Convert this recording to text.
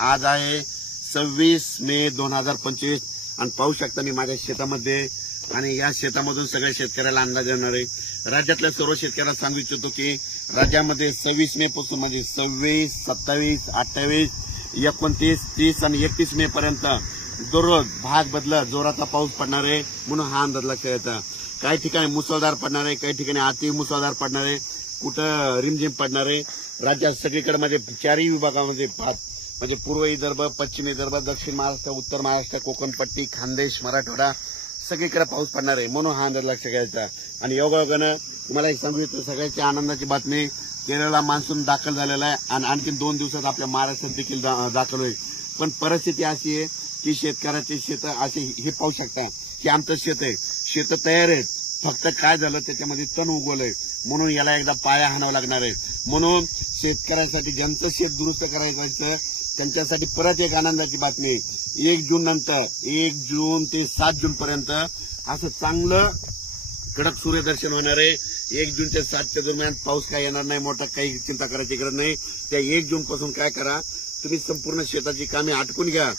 आज आहे 26 मे 2025 आणि पाहू शकता मी माझ्या शेतामध्ये आणि या शेतामधून सगळ्या शेतकऱ्याला अंदाज येणार आहे। राज्यातल्या सर्व शेतकऱ्यांना सांगू इच्छितो की राज्यामध्ये 26 मे पासून म्हणजे 26, 27, 28, 29, 30 आणि 31 मे पर्यंत दररोज भाग बदलत जोराचा पाऊस पडणार आहे म्हणून हा अंदाज लक्षात येतो। काही ठिकाणी मुसळधार पडणार आहे, काही ठिकाणी अति मुसळधार पडणार आहे, कुठं रिमझिम पडणार आहे। राज्यात सगळीकडे म्हणजे चारही विभागामध्ये म्हणजे पूर्व विदर्भ, पश्चिम विदर्भ, दक्षिण महाराष्ट्र, उत्तर महाराष्ट्र, कोकणपट्टी, खानदेश, मराठवाडा सगळीकडे पाऊस पडणार आहे म्हणून हा अंदाज लक्षात घ्यायचा। आणि योगायोगानं तुम्हाला एक सांगू इच्छितो सगळ्याची आनंदाची बातमी, केरळला मान्सून दाखल झालेला आहे आणि आणखी 2 दिवसात आपल्या महाराष्ट्रात देखील दाखल होईल। पण परिस्थिती अशी आहे की शेतकऱ्याचे शेत असे हे पाहू शकता की आमचं शेत आहे, शेत तयार आहेत, फक्त काय झालं त्याच्यामध्ये तण उगवलंय म्हणून याला एकदा पाया हाणावं लागणार आहे। म्हणून शेतकऱ्यांसाठी ज्यांचं शेत दुरुस्त करायचं त्यांच्यासाठी परत एक आनंदाची बातमी आहे। 1 जून नंतर 1 जून ते 7 जून पर्यंत असं चांगलं कडक सूर्यदर्शन होणार आहे। 1 जून ते 7 दरम्यान पाऊस काय येणार नाही, मोठा काही चिंता करायची गरज नाही। त्या 1 जून पासून काय करा, तुम्ही संपूर्ण शेताची कामे आटपून घ्या।